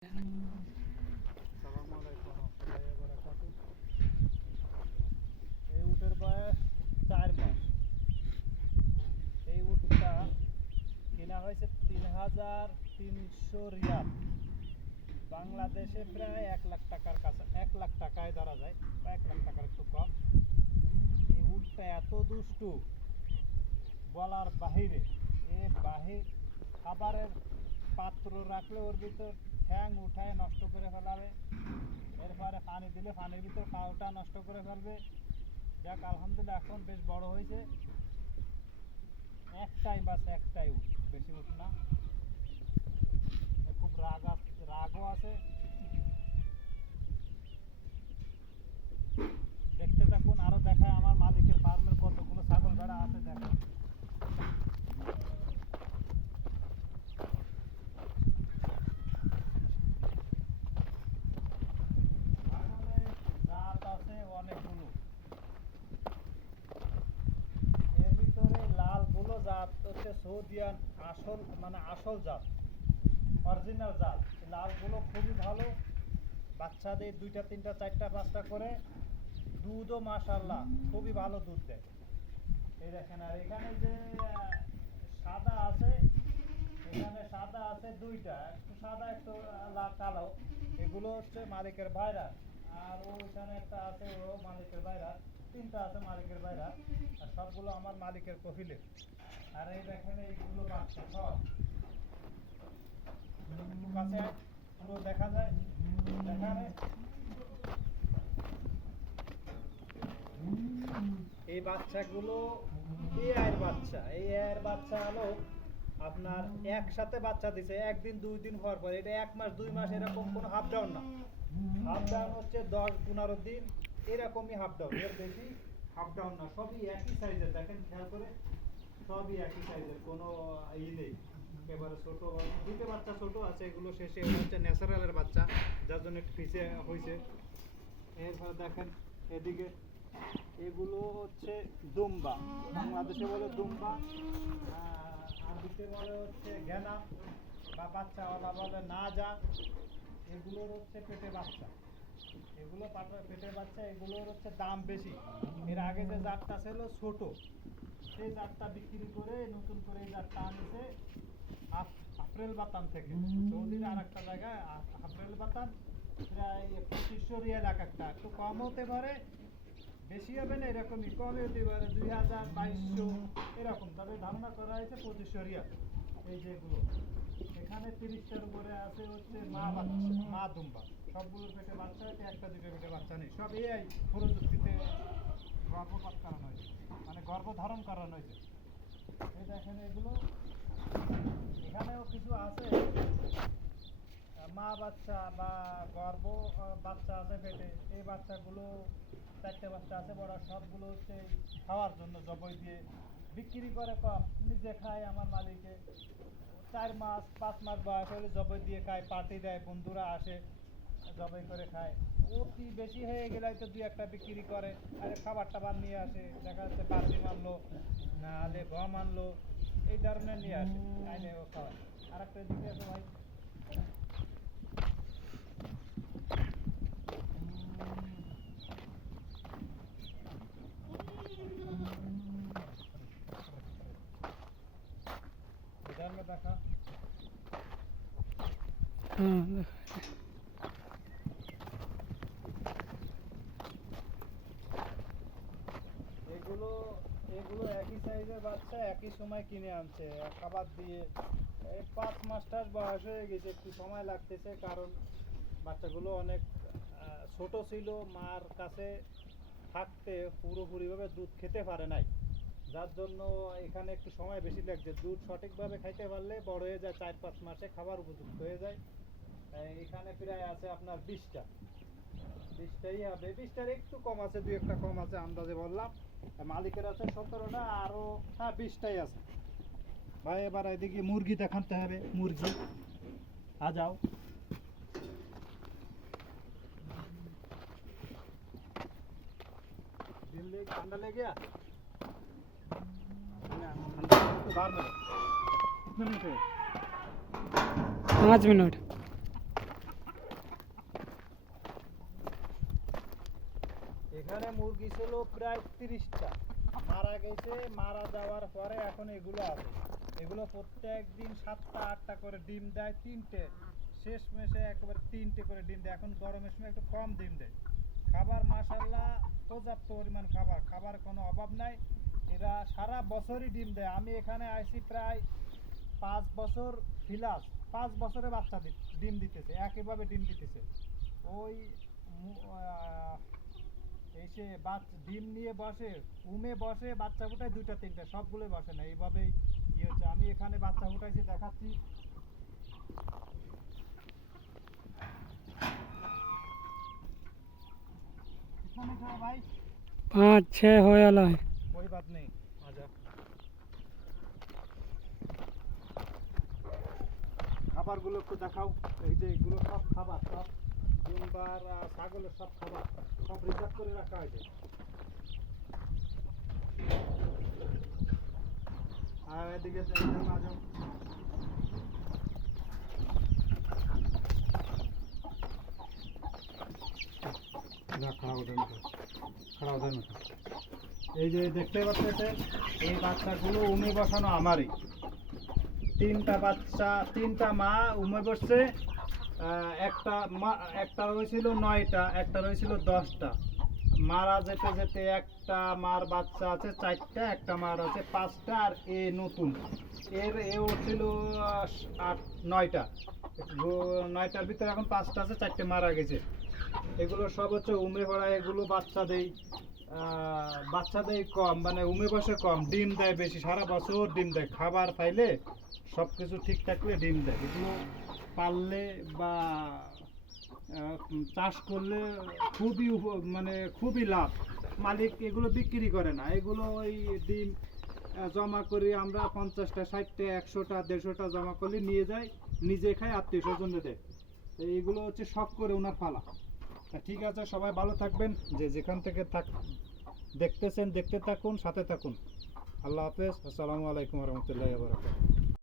আসসালামু আলাইকুম রহমতুল্লাহি ওয়া বারাকাতুহু। এই উটের বয়স 4 মাস। এই উটটা কেনা হয়েছে 3,300 রিয়াল, বাংলাদেশে প্রায় 1 লাখ টাকার কাছে, 1 লাখ টাকায় ধরা যায় বা 1 লাখ টাকার একটু কম। এই উটটা এত দুষ্টু বলার বাহিরে। খাবারের পাত্র রাখলে ওর ভিতর ঠ্যাং উঠায় নষ্ট করে ফেলাবে, এরপরে পানি দিলে পানির ভিতর খাওয়াটা নষ্ট করে ফেলবে। যাক আলহামদুলিল্লাহ এখন বেশ বড় হয়েছে। একটাই উঠ, বেশি উঠ না। খুব রাগও আছে। দেখতে থাকুন, আরো দেখায় আমার মালিকের ফার্মের কতগুলো ছাগল ভেড়া আছে দেখেন। জাত আছে অনেকগুলো, এর ভিতরে লালগুলো জাত হচ্ছে সৌদিয়ান, আসল জাত, অরিজিনাল জাত। লালগুলো খুবই ভালো, বাচ্চা দেয় 2টা 3টা 4টা 5টা করে। দুধও মাশাআল্লাহ খুবই ভালো দুধ দেয়। এই দেখেন, আর এখানে যে সাদা আছে, এখানে সাদা আছে 2টা, একটু সাদা একটু কালো। এগুলো হচ্ছে মালিকের ভাইরা। আর ওইখানে একটা আছে, ও মালিকের ভাইরা। 3টা আছে মালিকের ভাইরা, আর সবগুলো আমার মালিকের কফিলের। আর এই দেখেন এইগুলো বাচ্চা সব কাছে পুরো দেখা যায়। দেখানে এই বাচ্চাগুলো এই এর বাচ্চা হলো আপনার একসাথে বাচ্চা দিছে একদিন 2 দিন হওয়ার পর। এটা 1 মাস 2 মাস এরকম কোনো হাফ ডাউন না। হাফ ডাউন হচ্ছে 10-15 দিন এরকমই হাফ ডাউন, এর বেশি হাফ ডাউন না। সবই একই সাইজের, দেখেন খেয়াল করে, সবই একই সাইজের, কোনো নেই। একেবারে ছোট, 2টে বাচ্চা ছোট আছে, এগুলো শেষে হচ্ছে ন্যাচারালের বাচ্চা, যার জন্য একটু পিছিয়ে হয়েছে। এরপর দেখেন এদিকে, এগুলো হচ্ছে দুম্বা, বাংলাদেশে বলে দুম্বা, আরবিতে বলে হচ্ছে গেনা, বা বাচ্চাওয়ালা বলে না যা। এগুলোর হচ্ছে পেটে বাচ্চা, পেটের বাচ্চা। এগুলোর হচ্ছে দাম বেশি। এর আগে যে জাতটা ছিল ছোট, সেই জাতটা বিক্রি করে নতুন করে এই জাতটা আনছে আফরেল বাতান থেকে, সৌদির আর একটা জায়গায় আফরেল বাতান। প্রায় 2500 রিয়াল এক একটা, একটু কম হতে পারে, বেশি হবে না, এরকমই কমে হতে পারে 2000-2200 এরকম। তবে ধারণা করা হয়েছে 2500 রিয়াল। এই যেগুলো এখানে 30টার উপরে আছে হচ্ছে মা দুম্বা। সবগুলোর পেটে বাচ্চা হয়েছে, 1টা 2টা পেটে বাচ্চা নেই। সব এই প্রযুক্তিতে গর্ভপাত করানো হয়েছে, মানে গর্ভধারণ করানো হয়েছে। এই দেখেন এগুলো, এখানেও কিছু আছে মা বাচ্চা বা গর্ভ বাচ্চা আছে পেটে। এই বাচ্চাগুলো 4টে বাচ্চা আছে বড়, সবগুলো হচ্ছে খাওয়ার জন্য জবাই দিয়ে বিক্রি করে। কম নিজে খায় আমার মালিকে। 4 মাস 5 মাস বয়স হলে জবাই দিয়ে খায়, পার্টি দেয়, বন্ধুরা আসে জবাই করে খায়। অতি বেশি হয়ে গেলে তো 2-1টা বিক্রি করে। আর খাবার টাবার নিয়ে আসে, দেখা যাচ্ছে বার্লি আনলো, নাহলে গম আনলো, এই ধরনের নিয়ে আসে, আইনে ও খাওয়ায়। আর একটা দিকে আছে ভাই, इधर में देखा। এগুলো এগুলো একই সাইজের বাচ্চা, একই সময় কিনে আনছে খাবার দিয়ে। এই 5 মাস বয়স হয়ে গেছে, একটু সময় লাগতেছে, কারণ বাচ্চাগুলো অনেক ছোট ছিল, মার কাছে থাকতে পুরোপুরিভাবে দুধ খেতে পারে নাই, যার জন্য এখানে একটু সময় বেশি লাগছে। দুধ সঠিকভাবে খাইতে পারলে বড় হয়ে যায়, 4-5 মাসে খাবার উপযুক্ত হয়ে যায়। এখানে প্রায় আছে আপনার 20টাই হবে, 20টার একটু কম আছে, 2-1টা কম আছে আন্দাজে বললাম। মালিকের আছে 17টা, আরো 20টাই আছে ভাই। এবার এদিকে মুরগি দেখাতে হবে, মুরগি আ যাও। दिल्ली ठंडा ले गया बाहर में कितने मिनट है? 5 मिनट। এখানে মুরগি ছিল প্রায় 30টা, মারা গেছে। মারা যাওয়ার পরে এখন এগুলো আছে। এগুলো প্রত্যেক দিন 7টা 8টা করে ডিম দেয়, 3টে শেষ মেশে একেবারে 3টে করে ডিম দেয়। এখন গরমের সময় একটু কম ডিম দেয়। খাবার মাশাআল্লাহ পর্যাপ্ত পরিমাণ খাবার কোনো অভাব নাই। এরা সারা বছরই ডিম দেয়। আমি এখানে আইছি প্রায় 5 বছর প্লাস, 5 বছরে বাচ্চা ডিম দিতেছে, একইভাবে ডিম দিতেছে। ওই এসে ডিম নিয়ে বসে, বসে বাচ্চা ফুটায় 2টা 3টা, সবগুলোই বসে না, এইভাবেই হচ্ছে। আমি এখানে বাচ্চা ফুটাইছি, দেখাচ্ছি। ভাই 5-6 হয়ে গেল। कोई बात नहीं, आजा। খাবারগুলো একটু দেখাও। এই যে এগুলো সব খাবার, সব ডিমবার ছাগলের সব খাবার সব রিজার্ভ করে রাখা হয়েছে। আর এদিকে আজও এই যে দেখতে পাচ্ছেন, এই বাচ্চাগুলো উমে বসানো আমারই। 3টা বাচ্চা, 3টা মা উমে বসছে। একটা রয়েছিল 9টা, একটা রয়েছিল 10টা। মারা যেতে যেতে একটা মার বাচ্চা আছে 4টা, একটা মার আছে 5টা, আর এ নতুন এও ছিল 9টা। 9টার ভিতরে এখন 5টা আছে, 4টে মারা গেছে। এগুলো সব হচ্ছে উমে ভরা। এগুলো বাচ্চা দেয় কম, মানে উমে বসে কম, ডিম দেয় বেশি, সারা বছর ডিম দেয়। খাবার পাইলে সব কিছু ঠিক থাকলে ডিম দেয়। এগুলো পাললে বা চাষ করলে মানে খুবই লাভ। মালিক এগুলো বিক্রি করে না, এগুলো ওই ডিম জমা করি আমরা 50টা 60টা 100টা 150টা জমা করলে নিয়ে যায়, নিজে খায়, আত্মীয় স্বজনে দেয়। তো এইগুলো হচ্ছে শখ করে ওনার পালা। ঠিক আছে, সবাই ভালো থাকবেন। যে যেখান থেকে দেখতেছেন দেখতে থাকুন, সাথে থাকুন। আল্লাহ হাফেজ। আসসালামু আলাইকুম রহমতুল্লাহ।